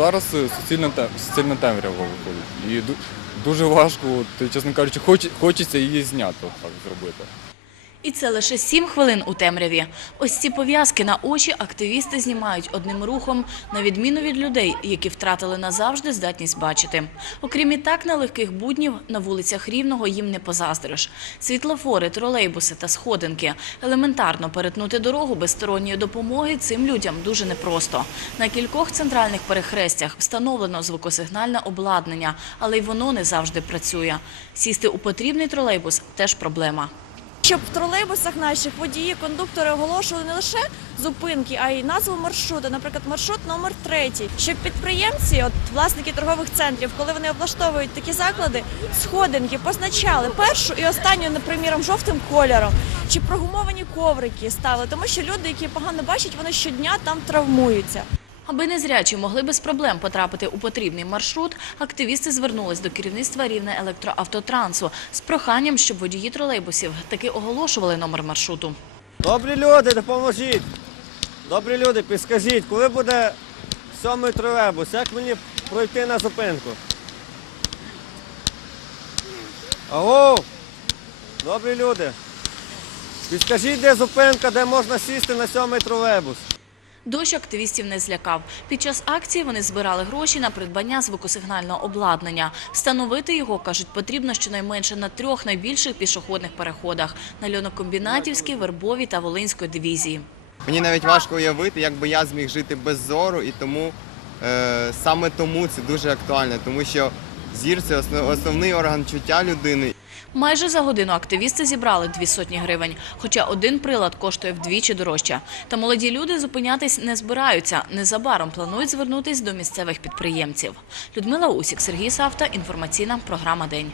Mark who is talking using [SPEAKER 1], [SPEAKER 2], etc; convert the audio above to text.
[SPEAKER 1] зараз е, суцільна, суцільна темрява виходить. І дуже важко, чесно кажучи, хоч, хочеться її зняти, так зробити.
[SPEAKER 2] І це лише сім хвилин у темряві. Ось ці пов'язки на очі активісти знімають одним рухом, на відміну від людей, які втратили назавжди здатність бачити. Окрім і так нелегких буднів, на вулицях Рівного їм не позаздриш. Світлофори, тролейбуси та сходинки. Елементарно перетнути дорогу без сторонньої допомоги цим людям дуже непросто. На кількох центральних перехрестях встановлено звукосигнальне обладнання, але й воно не завжди працює. Сісти у потрібний тролейбус теж проблема.
[SPEAKER 3] Щоб в тролейбусах наших водії, кондуктори оголошували не лише зупинки, а й назву маршруту, наприклад, маршрут номер третій. Щоб підприємці, от власники торгових центрів, коли вони облаштовують такі заклади, сходинки позначали першу і останню, наприклад, жовтим кольором, чи прогумовані коврики ставили, тому що люди, які погано бачать, вони щодня там травмуються.
[SPEAKER 2] Аби незрячі могли без проблем потрапити у потрібний маршрут, активісти звернулись до керівництва Рівне електроавтотрансу з проханням, щоб водії тролейбусів таки оголошували номер маршруту.
[SPEAKER 4] Добрі люди, допоможіть. Добрі люди, підскажіть, коли буде сьомий тролейбус, як мені пройти на зупинку? Алло, добрі люди. Підскажіть, де зупинка, де можна сісти на сьомий тролейбус.
[SPEAKER 2] Дощ активістів не злякав. Під час акції вони збирали гроші на придбання звукосигнального обладнання. Встановити його, кажуть, потрібно щонайменше на трьох найбільших пішохідних переходах – на Льонокомбінатівській, Вербовій та Волинської дивізії.
[SPEAKER 5] Мені навіть важко уявити, як би я зміг жити без зору, і тому е, саме тому це дуже актуально, тому що зір це основ- основний орган чуття людини.
[SPEAKER 2] Майже за годину активісти зібрали дві сотні гривень, хоча один прилад коштує вдвічі дорожче. Та молоді люди зупинятись не збираються. Незабаром планують звернутись до місцевих підприємців. Людмила Усік, Сергій Савта, інформаційна програма День.